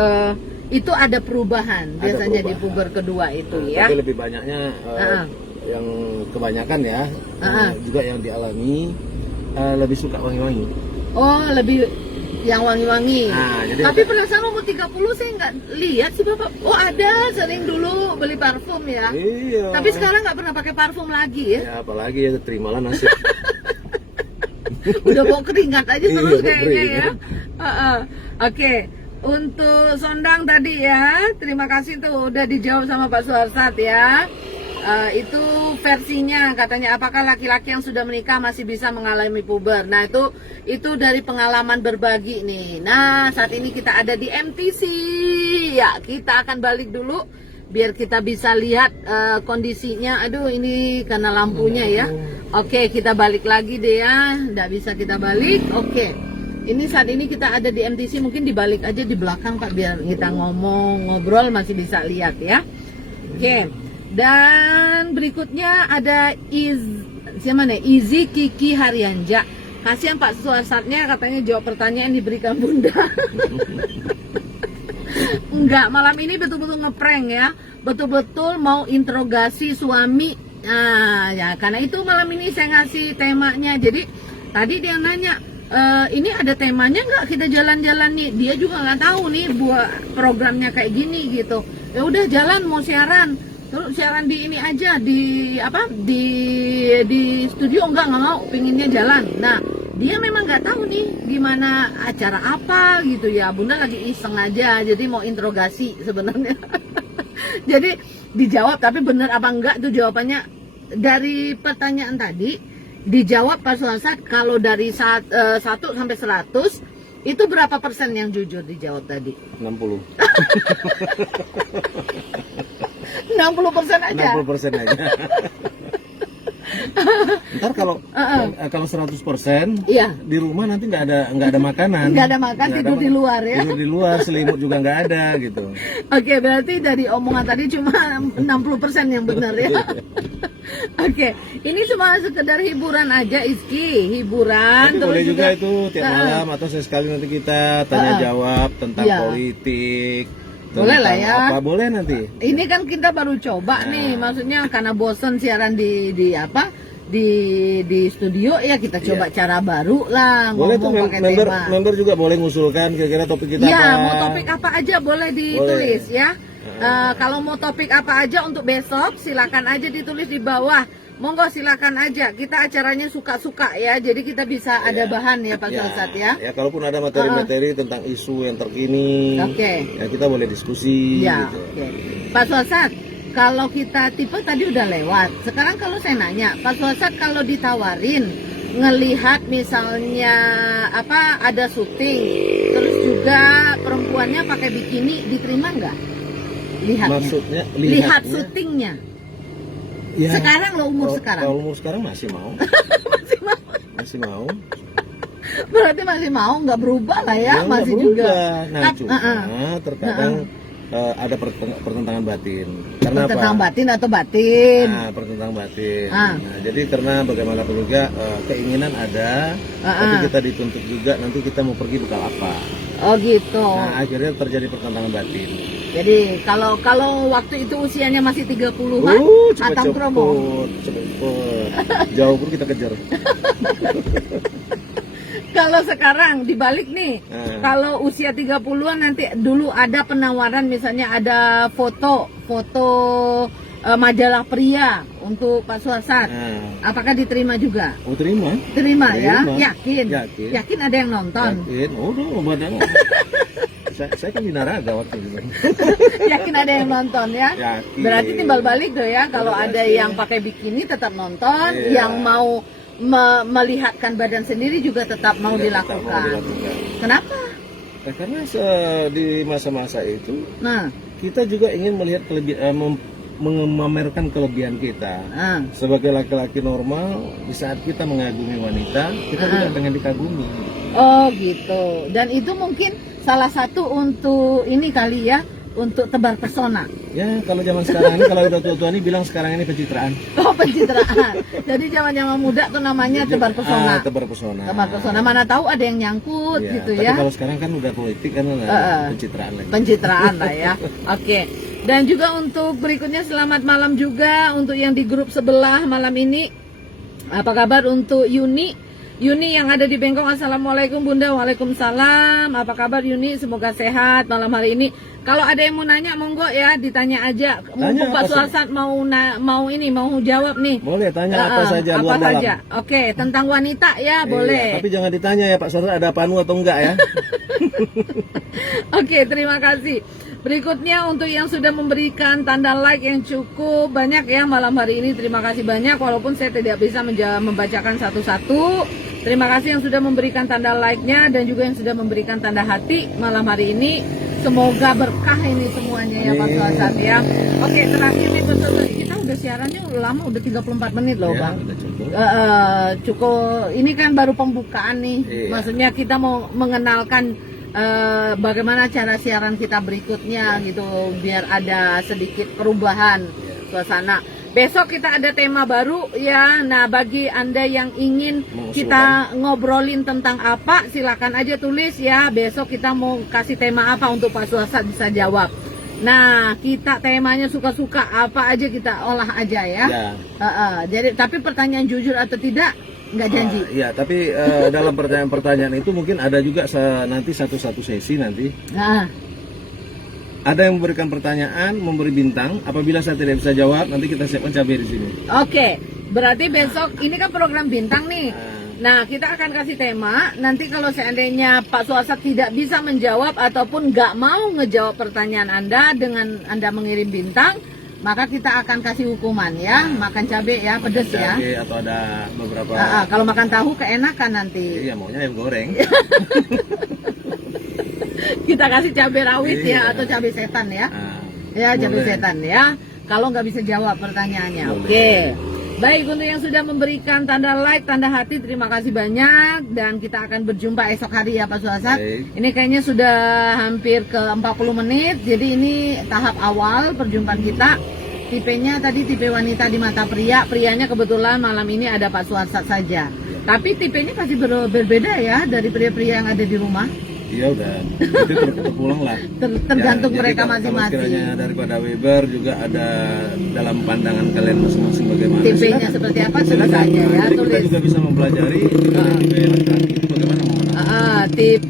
itu ada perubahan Ada biasanya di perubahan. puber kedua itu ya. Tapi lebih banyaknya yang kebanyakan ya, juga yang dialami lebih suka wangi-wangi. Oh, lebih yang wangi-wangi. Nah, jadi Tapi penasaran umur 30 saya nggak lihat sih Bapak. Oh, ada, sering dulu beli parfum ya. Iya. Tapi sekarang nggak pernah pakai parfum lagi ya. Ya apalagi ya, terimalah nasib. Udah bawa keringat aja terus Iya, kayaknya ya. keringat. Oke. Untuk Sondang tadi ya, terima kasih tuh udah dijawab sama Pak Suarsat ya. Itu versinya katanya, apakah laki-laki yang sudah menikah masih bisa mengalami puber. Nah itu dari pengalaman berbagi nih. Nah saat ini kita ada di MTC ya, kita akan balik dulu biar kita bisa lihat kondisinya. Aduh ini karena lampunya ya. Oke, kita balik lagi deh ya, nggak bisa kita balik. Oke, ini saat ini kita ada di MTC, mungkin dibalik aja di belakang Pak biar kita ngobrol masih bisa lihat ya. Oke. Dan berikutnya ada siapa nih? Izi Kiki Haryanja. Kasihan Pak Suasatnya katanya jawab pertanyaan diberikan Bunda. Enggak, malam ini betul-betul ngeprank ya. Betul-betul mau interogasi suami. Nah, ya karena itu malam ini saya ngasih temanya. Jadi tadi dia nanya, ini ada temanya nggak kita jalan-jalan nih? Dia juga nggak tahu nih buat programnya kayak gini gitu. Ya udah jalan mau siaran. Terus siaran di ini aja di studio nggak mau, pinginnya jalan. Nah dia memang nggak tahu nih gimana acara apa gitu ya. Bunda lagi iseng aja, jadi mau interogasi sebenarnya. Jadi dijawab, tapi bener apa enggak itu jawabannya dari pertanyaan tadi dijawab Pak Suarsat. Kalau dari 1 sampai 100 itu berapa persen yang jujur dijawab tadi? 60. 60% aja. 60% aja. Ntar kalau 100% Iya. di rumah nanti nggak ada makanan. Nggak ada makan, tidur di luar ya. Tidur di luar, selimut juga nggak ada gitu. Oke, berarti dari omongan tadi cuma 60% yang benar ya. Oke, ini cuma sekedar hiburan aja Izki, hiburan. Tapi boleh juga itu tiap malam atau sesekali nanti kita tanya jawab tentang Iya. politik. Boleh lah tentang ya. Apa boleh nanti? Ini kan kita baru coba nih, maksudnya karena bosen siaran di studio ya, kita coba cara baru lah, Boleh tuh ngomong pakai tema. member juga boleh ngusulkan kira-kira topik kita Iya, apa. mau topik apa aja boleh ditulis ya. Kalau mau topik apa aja untuk besok, silakan aja ditulis di bawah Monggo silakan aja. Kita acaranya suka-suka ya. Jadi kita bisa ada bahan ya Pak Suasat ya. Ya, kalaupun ada materi-materi tentang isu yang terkini, ya kita boleh diskusi. Ya, gitu. Pak Suasat, kalau kita tipe tadi udah lewat. Sekarang kalau saya nanya, Pak Suasat kalau ditawarin ngelihat misalnya apa ada syuting, terus juga perempuannya pakai bikini, diterima nggak? Maksudnya lihat syutingnya. Ya, sekarang lo umur sekarang. Kalau umur sekarang masih mau. Masih mau. Berarti masih mau, nggak berubah lah ya, masih juga. Nah, cuma terkadang ada pertentangan batin. Karena pertentangan batin atau batin? Nah, pertentangan batin. Nah, jadi karena bagaimanapun juga keinginan ada, tapi kita dituntut juga nanti kita mau pergi bekal apa. Oh gitu. Nah, akhirnya terjadi pertentangan batin. Jadi kalau waktu itu usianya masih 30-an, Atang Kromo. Cepet. Jauh pun kita kejar. Kalau sekarang dibalik nih, kalau usia 30-an nanti dulu ada penawaran misalnya ada foto majalah pria untuk Pak Suasat. Apakah diterima juga? Oh, terima. Terima ya? Yakin? Yakin Ada yang nonton? Yakin. Oh, badan. Saya kan binaraga waktu itu. Yakin ada yang nonton ya? Yakin. Berarti timbal balik tuh ya, kalau ada yang pakai bikini tetap nonton, yang mau melihatkan badan sendiri juga tetap mau dilakukan. Kenapa? Karena di masa-masa itu, kita juga ingin melihat memamerkan kelebihan kita. Sebagai laki-laki normal, di saat kita mengagumi wanita, kita juga pengen dikagumi. Oh gitu. Dan itu mungkin salah satu untuk ini kali ya, untuk tebar pesona. Ya, kalau zaman sekarang ini, kalau udah tua-tua ini bilang sekarang ini pencitraan. Oh, pencitraan. Jadi zaman muda tuh namanya tebar pesona. Tebar pesona. Tebar pesona. Mana tahu ada yang nyangkut gitu ya. Tapi kalau sekarang kan udah politik kan pencitraan lagi. Pencitraan lah ya. Oke. Dan juga untuk berikutnya selamat malam juga untuk yang di grup sebelah malam ini. Apa kabar untuk Yuni? Yuni yang ada di Bengkong, assalamualaikum Bunda. Waalaikumsalam. Apa kabar Yuni? Semoga sehat malam hari ini. Kalau ada yang mau nanya, monggo ya, ditanya aja. Mumpung Pak Suasat mau jawab nih. Boleh tanya apa saja, luar dalam. Oke, tentang wanita ya, boleh. Tapi jangan ditanya ya Pak Suasat ada panu atau enggak ya. Oke, terima kasih. Berikutnya untuk yang sudah memberikan tanda like yang cukup banyak ya malam hari ini, terima kasih banyak. Walaupun saya tidak bisa membacakan satu-satu. Terima kasih yang sudah memberikan tanda like-nya dan juga yang sudah memberikan tanda hati malam hari ini. Semoga berkah ini semuanya ya Pak Suasat ya. Oke, terakhir nih betul kita udah siarannya lama, udah 34 menit loh Bang. Cukup. Ini kan baru pembukaan nih. Maksudnya kita mau mengenalkan bagaimana cara siaran kita berikutnya gitu, biar ada sedikit perubahan suasana. Besok kita ada tema baru ya. Nah, bagi Anda yang ingin kita ngobrolin tentang apa, silakan aja tulis ya. Besok kita mau kasih tema apa untuk Pak Suasat bisa jawab. Nah, kita temanya suka-suka apa aja kita olah aja ya. Jadi tapi pertanyaan jujur atau tidak nggak janji. Iya, tapi dalam pertanyaan-pertanyaan itu mungkin ada juga nanti satu-satu sesi nanti. Ada yang memberikan pertanyaan, memberi bintang. Apabila saya tidak bisa jawab, nanti kita siapkan cabai di sini. Oke, berarti besok ini kan program bintang nih. Nah, kita akan kasih tema. Nanti kalau seandainya Pak Suasat tidak bisa menjawab ataupun nggak mau ngejawab pertanyaan Anda dengan Anda mengirim bintang, maka kita akan kasih hukuman ya, makan cabai ya, pedes ya. Cabai atau ada beberapa. Kalau makan tahu keenakan nanti. Iya, maunya ayam goreng. Kita kasih cabai rawit ya, atau cabai setan ya. Ya, cabai setan ya. Kalau nggak bisa jawab pertanyaannya. Oke. Baik, untuk yang sudah memberikan tanda like, tanda hati, terima kasih banyak. Dan kita akan berjumpa esok hari ya Pak Suasat. Ini kayaknya sudah hampir ke 40 menit. Jadi ini tahap awal perjumpaan kita. Tipenya tadi tipe wanita di mata pria. Prianya kebetulan malam ini ada Pak Suasat saja. Tapi tipenya pasti berbeda ya dari pria-pria yang ada di rumah. Iya udah, itu terpulang lah. Tergantung mereka masing-masing. Sekiranya daripada Weber juga ada dalam pandangan kalian masing-masing bagaimana. Tipenya seperti apa tulis aja ya. Kita juga bisa mempelajari tipe laki-laki itu bagaimana mau. kreatif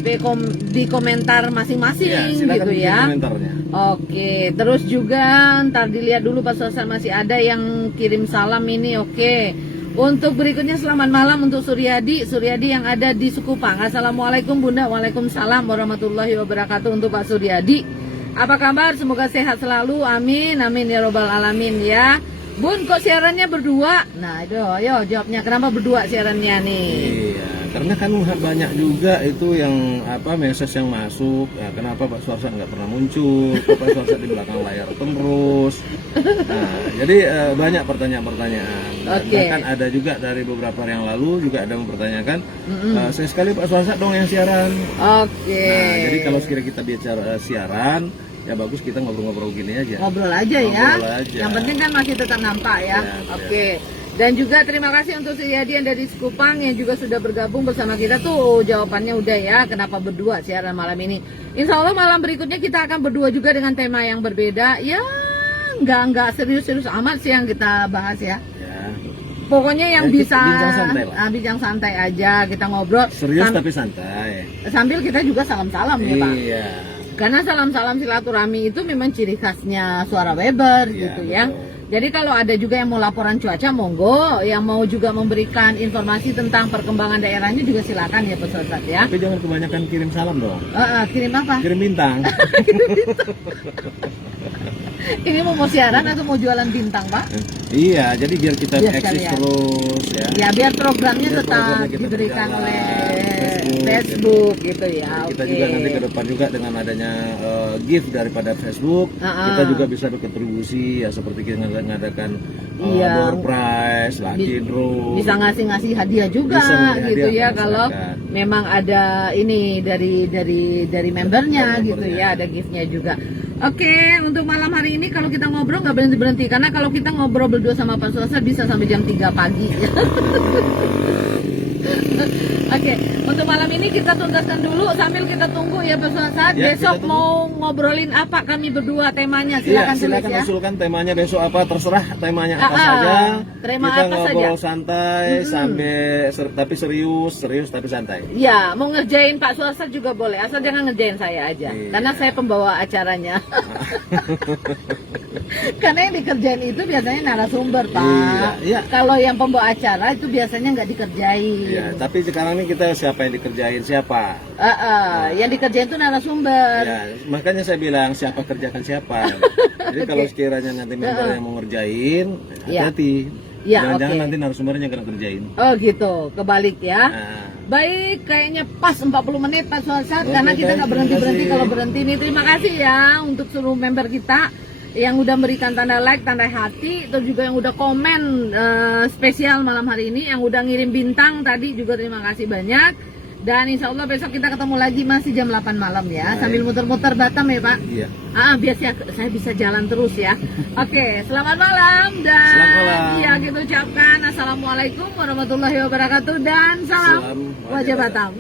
di komentar masing-masing Ya, silakan gitu bikin ya. komentarnya. Oke, terus juga ntar dilihat dulu Pak Suasana masih ada yang kirim salam ini. Oke. Untuk berikutnya selamat malam untuk Suryadi yang ada di Sukupang. Assalamualaikum Bunda. Waalaikumsalam warahmatullahi wabarakatuh untuk Pak Suryadi. Apa kabar? Semoga sehat selalu. Amin. Amin ya robbal alamin ya. Bun, kok siarannya berdua? Nah, itu ayo jawabnya. Kenapa berdua siarannya nih? Iya, karena kan banyak juga itu yang message yang masuk. Ya, kenapa Pak Suarsa nggak pernah muncul? Kok Pak Suarsa di belakang layar terus? Nah, jadi banyak pertanyaan-pertanyaan. Oke. Bahkan ada juga dari beberapa hari yang lalu juga ada mempertanyakan, saya sekali Pak Suarsa dong yang siaran. Oke. Nah, jadi kalau sekiranya kita bicara siaran, ya bagus kita ngobrol-ngobrol gini aja. Ngobrol aja ya. Ngobrol aja. Yang penting kan masih tetap nampak ya. Ya, Oke. Dan juga terima kasih untuk Suryadi yang dari Sekupang yang juga sudah bergabung bersama kita tuh. Jawabannya udah ya. Kenapa berdua siaran malam ini? Insya Allah malam berikutnya kita akan berdua juga dengan tema yang berbeda. Ya nggak serius-serius amat sih yang kita bahas ya. Ya. Pokoknya yang Ya, bisa bincang santai lah. bincang santai aja, kita ngobrol. Serius tapi santai. Sambil kita juga salam-salam ya Pak. Iya. Karena salam-salam silaturahmi itu memang ciri khasnya Suara Weber Iya, gitu ya. betul. Jadi kalau ada juga yang mau laporan cuaca monggo, yang mau juga memberikan informasi tentang perkembangan daerahnya juga silakan ya Pak Ustadz ya. Tapi jangan kebanyakan kirim salam dong. Kirim apa? Kirim bintang. Ini mau siaran atau mau jualan bintang Pak? Iya, jadi biar kita Biar eksis sekalian. terus ya. Ya biar programnya Biar tetap programnya kita diberikan berjalan. oleh Facebook, Facebook gitu ya. Kita Oke. juga nanti ke depan juga dengan adanya gift daripada Facebook, kita juga bisa berkontribusi ya seperti kita ngadakan Iya. door prize, lucky draw. Bisa ngasih hadiah juga Bisa ngasih gitu hadiah ya ke kalau masyarakat. memang ada ini dari membernya Dari gitu membernya. ya, ada giftnya juga. Oke, untuk malam hari ini kalau kita ngobrol nggak berhenti karena kalau kita ngobrol berdua sama Pak Suasa bisa sampai jam 3 pagi. Oke, untuk malam ini kita tuntaskan dulu sambil kita tunggu ya Pak Suasa. Ya, Besok kita tunggu. mau ngobrolin apa kami berdua temanya? Iya, Silakan tulis silakan ya. usulkan temanya besok apa, terserah temanya apa Ah, saja. tema Kita apa ngobrol saja. santai sampai tapi serius tapi santai. Ya, mau ngerjain Pak Suasa juga boleh, asal jangan ngerjain saya aja. Iya. Karena saya pembawa acaranya. Karena yang dikerjain itu biasanya narasumber, Pak. Iya, iya. Kalau yang pembawa acara itu biasanya nggak dikerjain. Ya, tapi sekarang ini kita siapa yang dikerjain siapa? Yang dikerjain itu narasumber. Ya, makanya saya bilang siapa kerjakan siapa. Jadi kalau sekiranya nanti member yang mau ngerjain, Iya. hati-hati. Iya, Jangan-jangan oke. nanti narasumbernya yang kerjain. Oh gitu, kebalik ya. Nah, Baik, kayaknya pas 40 menit Pak Suasa Oke, karena kita baik, nggak berhenti-berhenti terima kalau kasih. berhenti nih. Terima kasih ya untuk seluruh member kita yang udah memberikan tanda like, tanda hati, terus juga yang udah komen spesial malam hari ini, yang udah ngirim bintang tadi juga terima kasih banyak. Dan insya Allah besok kita ketemu lagi masih jam 8 malam ya, Baik. sambil muter-muter Batam ya Pak. iya. Biar saya bisa jalan terus ya. Oke, selamat malam dan Selamat malam. iya kita ucapkan assalamualaikum warahmatullahi wabarakatuh dan salam Salam wajah Batam.